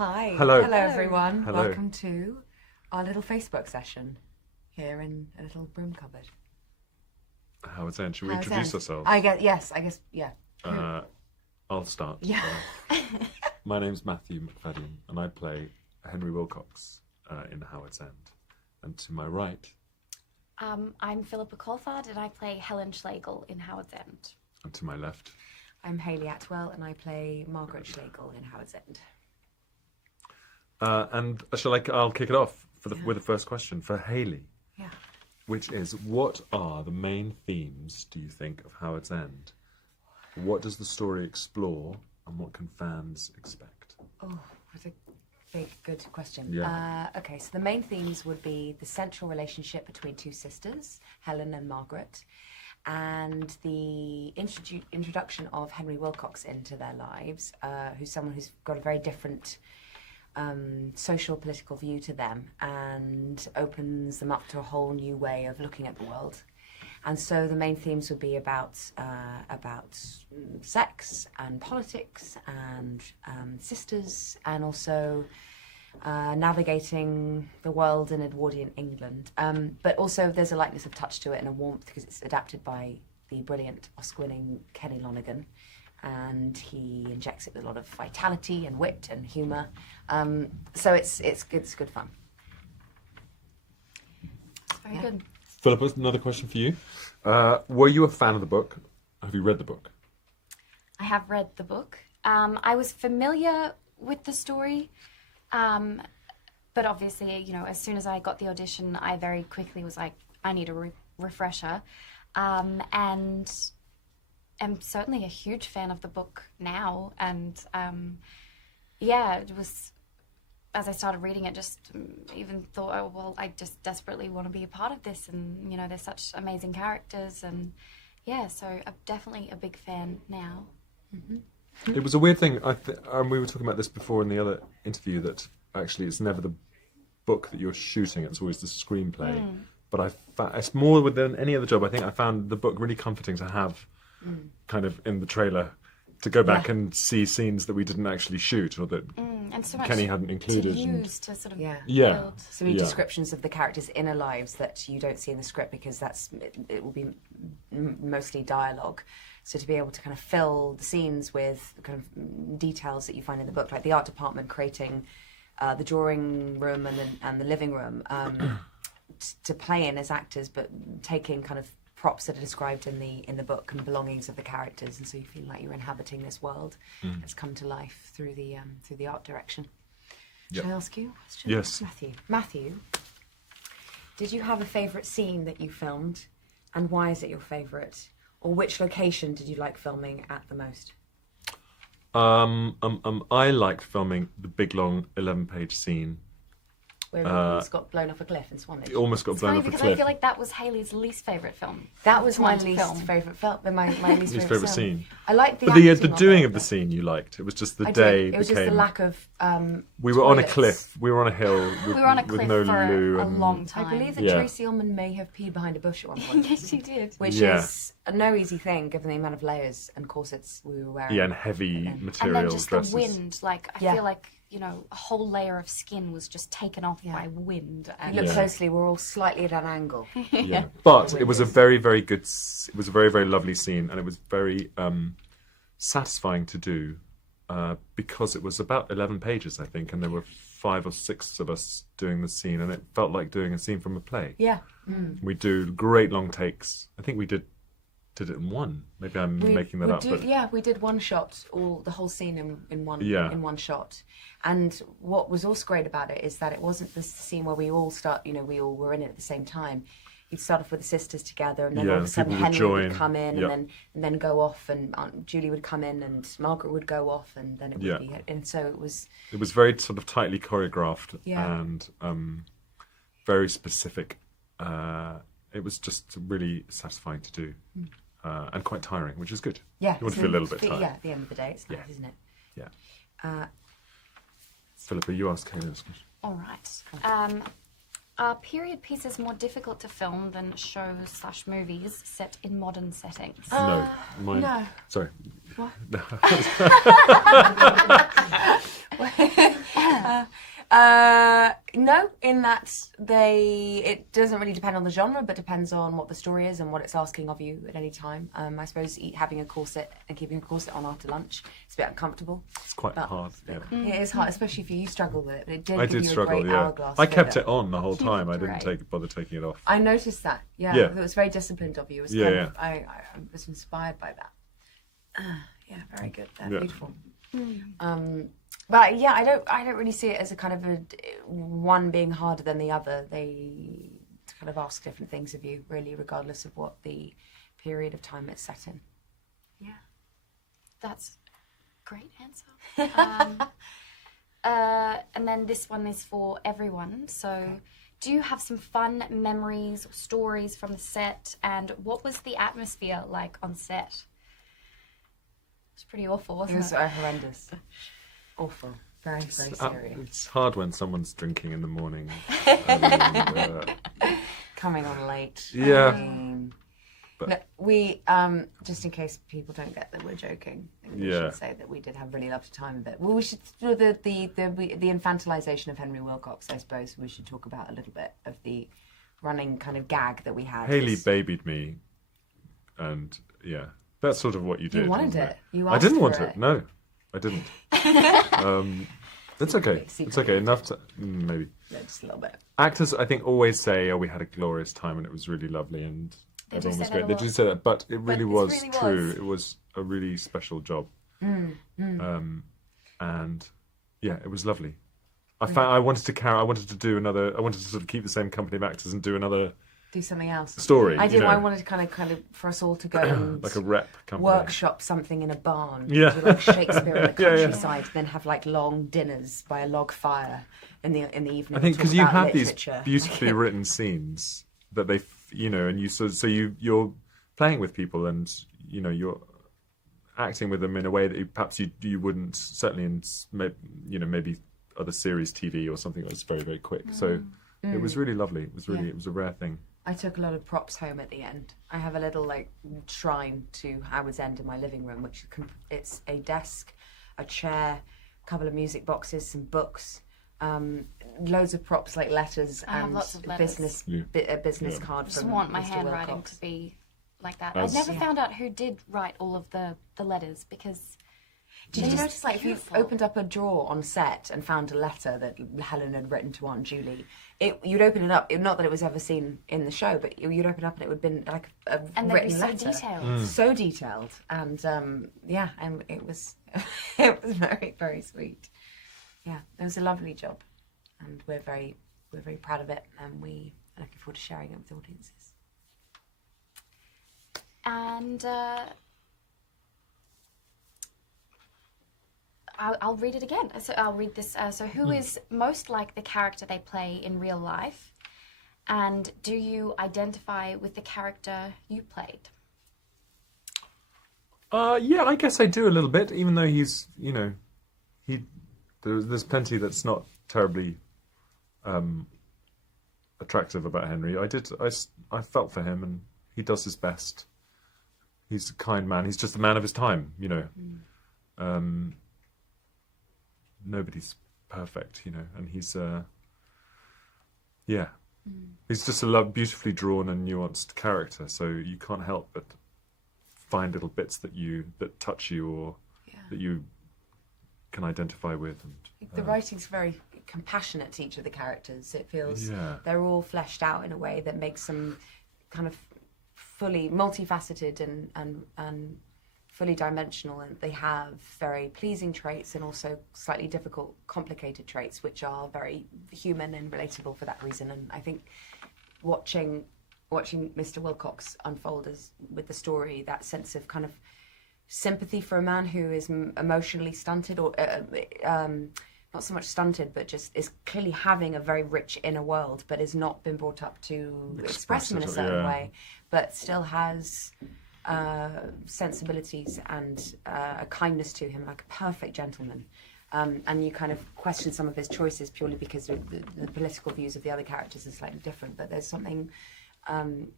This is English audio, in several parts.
Hi. Hello. Hello, everyone. Hello. Welcome to our little Facebook session here in a little broom cupboard. Howard's End. Should we Howard's introduce End. ourselves? I guess, yeah. I'll start. Yeah. My name's Matthew McFadden, and I play Henry Wilcox in Howard's End. And to my right, I'm Philippa Colfard, and I play Helen Schlegel in Howard's End. and to my left, I'm Hayley Atwell, and I play Margaret Schlegel in Howard's End. and I'll kick it off with the first question for Hayley, Yeah. which is, what are the main themes, do you think, of Howard's End? What does the story explore, and what can fans expect? Oh, what a big, good question. Yeah. Okay, so the main themes would be the central relationship between two sisters, Helen and Margaret, and the introduction of Henry Wilcox into their lives, who's someone who's got a very different social political view to them and opens them up to a whole new way of looking at the world. And so the main themes would be about sex and politics and sisters, and also navigating the world in Edwardian England. But also there's a lightness of touch to it and a warmth because it's adapted by the brilliant Oscar-winning Kenny Lonergan, and he injects it with a lot of vitality and wit and humour. So it's good fun. Very good. Philippa, another question for you. Were you a fan of the book? Have you read the book? I have read the book. I was familiar with the story, but obviously, you know, as soon as I got the audition, I very quickly was like, I need a refresher, and am certainly a huge fan of the book now. And yeah, it was, as I started reading it, just even thought, oh, well, I just desperately want to be a part of this. And, you know, there's such amazing characters. And, yeah, so I'm definitely a big fan now. Mm-hmm. It was a weird thing. We were talking about this before in the other interview, that actually it's never the book that you're shooting, it's always the screenplay. But it's more than any other job. I think I found the book really comforting to have kind of in the trailer, to go back and see scenes that we didn't actually shoot, or that And so much Kenny hadn't included. to use to sort of build. So many descriptions of the characters' inner lives that you don't see in the script, because it will be mostly dialogue. So to be able to kind of fill the scenes with kind of details that you find in the book, like the art department creating the drawing room and the living room to play in as actors, but taking kind of props that are described in the book and belongings of the characters, and so you feel like you're inhabiting this world that's come to life through the art direction. Yep. Shall I ask you a question? Yes. Matthew, did you have a favourite scene that you filmed, and why is it your favourite? Or which location did you like filming at the most? I liked filming the big long 11-page scene. Where it almost got blown off a cliff in Swanage. It almost got It's blown funny off a because cliff. I feel like that was Hayley's least favourite film. That was my Time to least film. favourite film. My least Least favourite favourite scene. I like the But the acting doing it, of the but scene you liked. It was just the I day did. It was became. just the lack of. We were on a toilets. cliff. We were on a hill. With, We were on a with cliff no for loo a and long time. I believe that Yeah. Tracy Ullman may have peed behind a bush at one point. Yes, she did. Which Yeah. is no easy thing given the amount of layers and corsets we were wearing. Yeah, and heavy And material then just dresses. the wind, like, I Yeah. feel like, you know, a whole layer of skin was just taken off by wind. If And you look Yeah. closely, we're all slightly at an angle. Yeah, but it was a very, very good. It was a very, very lovely scene, and it was very satisfying to do because it was about 11 pages, I think, and there were 5 or 6 of us doing the scene, and it felt like doing a scene from a play. Yeah. We do great long takes. I think we did it in one. Maybe I'm making that up. But We did one shot, the whole scene in one shot. And what was also great about it is that it wasn't the scene where we all were in it at the same time. You'd start off with the sisters together, and then all of a sudden people would Henry would join. come in, Yep. and then go off, and Aunt Julie would come in, and Margaret would go off, and then it would be. And so it was. It was very sort of tightly choreographed and very specific. It was just really satisfying to do. And quite tiring, which is good. Yeah. You want to feel a little bit tired. Yeah, at the end of the day, it's nice, isn't it? Yeah. Philippa, you asked Hayley this question. all right. Are period pieces more difficult to film than shows/movies set in modern settings? No. no. Sorry. What? No. that it doesn't really depend on the genre, but depends on what the story is and what it's asking of you at any time. I suppose having a corset and keeping a corset on after lunch is a bit uncomfortable. It's quite hard. Yeah. It is hard, especially if you struggle with it. But it did I give did you struggle. a great Yeah, hourglass. I kept figure. it on the whole time. I didn't Right. bother taking it off. I noticed that. Yeah, Yeah. it was very disciplined of you. It was Yeah, kind yeah. of, I was inspired by that. Yeah, very good. They're Yeah. beautiful. But yeah, I don't really see it as a kind of one being harder than the other. They kind of ask different things of you, really, regardless of what the period of time it's set in. Yeah, that's a great answer. And then this one is for everyone. So, do you have some fun memories or stories from the set? And what was the atmosphere like on set? It's pretty awful, It wasn't was it? horrendous, awful, very very serious. It's hard when someone's drinking in the morning. And, Coming on late. Yeah. I mean, But- no, we just in case people don't get that we're joking, I think we Yeah. should say that we did have a really lovely time of it. Well, we should do the infantilization of Henry Wilcox. I suppose we should talk about a little bit of the running kind of gag that we had. Haley It's- babied me, and yeah, that's sort of what you did. wanted wasn't it. You I asked didn't for want it. it. No, I didn't. It's okay. It's okay. Enough to maybe. Yeah, just a little bit. Actors, I think, always say, "Oh, we had a glorious time and it was really lovely and They do everyone was say that great." a They lot. do say that, but it really it was really true. was. It was a really special job, and yeah, it was lovely. I wanted to do another. I wanted to sort of keep the same company of actors and do another Do something else. story. I you did. know, I wanted to kind of for us all to go and like a rep company. workshop something in a barn. Yeah. Do like Shakespeare in the Yeah, yeah. countryside, then have like long dinners by a log fire in the evening. I think because because you have these beautifully written scenes that and you so you're playing with people and you're acting with them in a way that perhaps you wouldn't, certainly in maybe other series TV or something that's very very quick. So it was really lovely. It was really Yeah. it was a rare thing. I took a lot of props home at the end. I have a little like shrine to Howard's End in my living room, which it's a desk, a chair, a couple of music boxes, some books, loads of props like letters I have and lots of letters. a business Yeah. card I just from want my Mr. handwriting Wilcox. to be like that. As- I never Yeah. found out who did write all of the letters because Did they're you just notice, like, if you beautiful. opened up a drawer on set and found a letter that Helen had written to Aunt Julie, you'd open it up. Not that it was ever seen in the show, but you'd open it up and it would have been like a and they'd written be so letter. detailed. So detailed, and and it was it was very very sweet. Yeah, it was a lovely job, and we're very proud of it, and we are looking forward to sharing it with audiences. And I'll read it again. So I'll read this. So who is most like the character they play in real life? And do you identify with the character you played? Yeah, I guess I do a little bit, even though he's there's plenty that's not terribly attractive about Henry. I felt for him, and he does his best. He's a kind man. He's just a man of his time, Nobody's perfect, and he's he's just a beautifully drawn and nuanced character. So you can't help but find little bits that touch you or that you can identify with. And The writing's very compassionate to each of the characters. It feels Yeah. they're all fleshed out in a way that makes them kind of fully multifaceted and fully dimensional, and they have very pleasing traits and also slightly difficult, complicated traits, which are very human and relatable for that reason. And I think watching Mr. Wilcox unfold with the story, that sense of kind of sympathy for a man who is emotionally stunted, or not so much stunted, but just is clearly having a very rich inner world, but has not been brought up to express him in a it, certain yeah. way, but still has sensibilities and a kindness to him, like a perfect gentleman. And you kind of question some of his choices purely because the political views of the other characters are slightly different, but there's something kind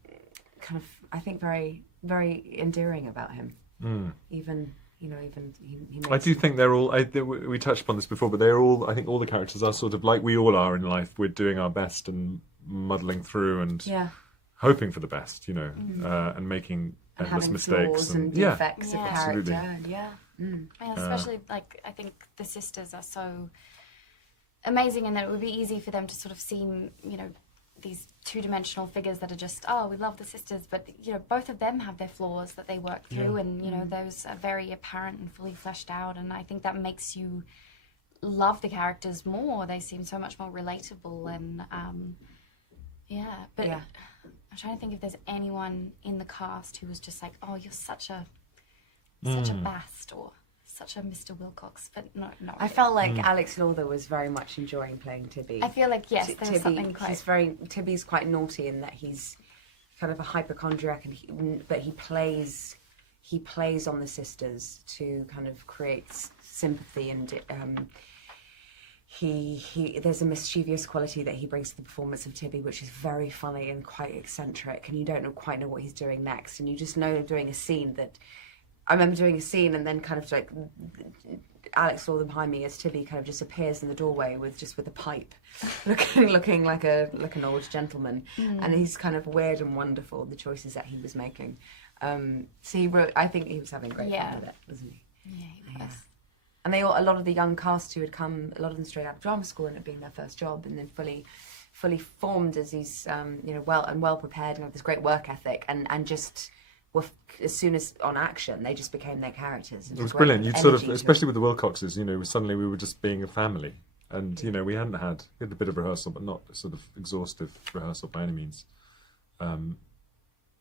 of, I think, very, very endearing about him. Even you know, even he I makes do think they're all. We touched upon this before, but they're all. I think all the characters are sort of like we all are in life. We're doing our best and muddling through and yeah, hoping for the best, you know, and making and endless having mistakes flaws and yeah, defects of Yeah. character. Absolutely. Yeah. And especially, like, I think the sisters are so amazing in that it would be easy for them to sort of seem, you know, these two-dimensional figures that are just, oh, we love the sisters, but, you know, both of them have their flaws that they work through, and, you know, those are very apparent and fully fleshed out, and I think that makes you love the characters more. They seem so much more relatable, and, but Yeah. I'm trying to think if there's anyone in the cast who was just like, oh, you're such a Bast or such a Mr. Wilcox, but no. I felt like Alex Lawther was very much enjoying playing Tibby. I feel like, yes, T- there was something quite... Tibby's quite naughty in that he's kind of a hypochondriac, but he plays on the sisters to kind of create sympathy, and he there's a mischievous quality that he brings to the performance of Tibby, which is very funny and quite eccentric, and you don't quite know what he's doing next, and you just know doing a scene that. I remember doing a scene and then kind of like Alex saw them behind me as Tibby kind of just appears in the doorway with a pipe, looking like an old gentleman, and he's kind of weird and wonderful, the choices that he was making. So he wrote. I think he was having great fun with it, wasn't he? Yeah, he was. And a lot of the young cast who had come, a lot of them straight out of drama school and it being their first job, and then fully formed as these well prepared and have this great work ethic, and just. As soon as on action, they just became their characters. It was brilliant. You'd sort of, especially with the Wilcoxes, you know, suddenly we were just being a family, and you know, we had a bit of rehearsal, but not sort of exhaustive rehearsal by any means. And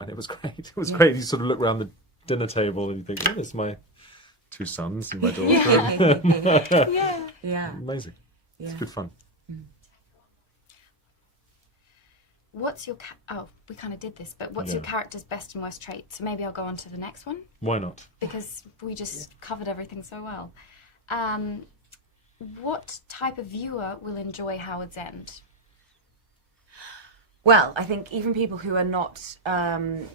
it was great. It was great. You sort of look around the dinner table and you think, "Oh, there's my two sons and my daughter." yeah, Amazing. It's good fun. What's your... we kind of did this, but what's your character's best and worst trait? So maybe I'll go on to the next one. Why not? Because we just covered everything so well. What type of viewer will enjoy Howard's End? Well, I think even people who are not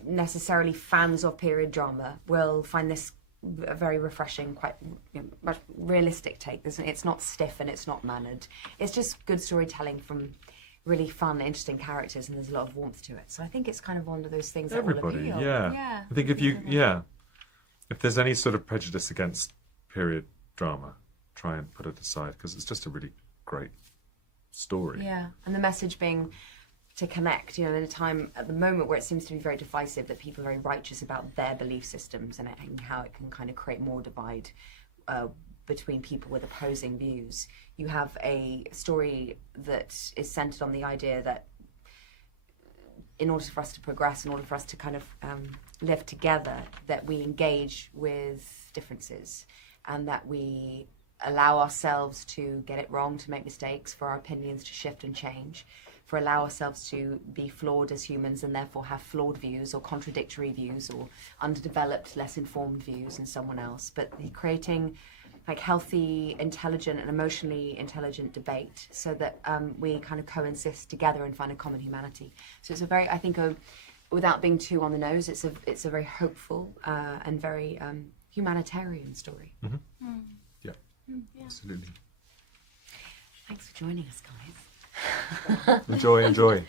necessarily fans of period drama will find this a very refreshing, quite much realistic take. It's not stiff and it's not mannered. It's just good storytelling from really fun, interesting characters, and there's a lot of warmth to it. So I think it's kind of one of those things that will everybody, appeal. yeah. I think if there's any sort of prejudice against period drama, try and put it aside, because it's just a really great story. Yeah, and the message being to connect, in a time at the moment where it seems to be very divisive, that people are very righteous about their belief systems and how it can kind of create more divide between people with opposing views. You have a story that is centered on the idea that in order for us to progress, in order for us to kind of live together, that we engage with differences and that we allow ourselves to get it wrong, to make mistakes, for our opinions to shift and change, for allow ourselves to be flawed as humans and therefore have flawed views or contradictory views or underdeveloped, less informed views in someone else, but creating like healthy, intelligent and emotionally intelligent debate so that we kind of coexist together and find a common humanity. So it's a very, I think, without being too on the nose, it's a very hopeful and very humanitarian story. Mm-hmm. Yeah, absolutely. Thanks for joining us, guys. Enjoy.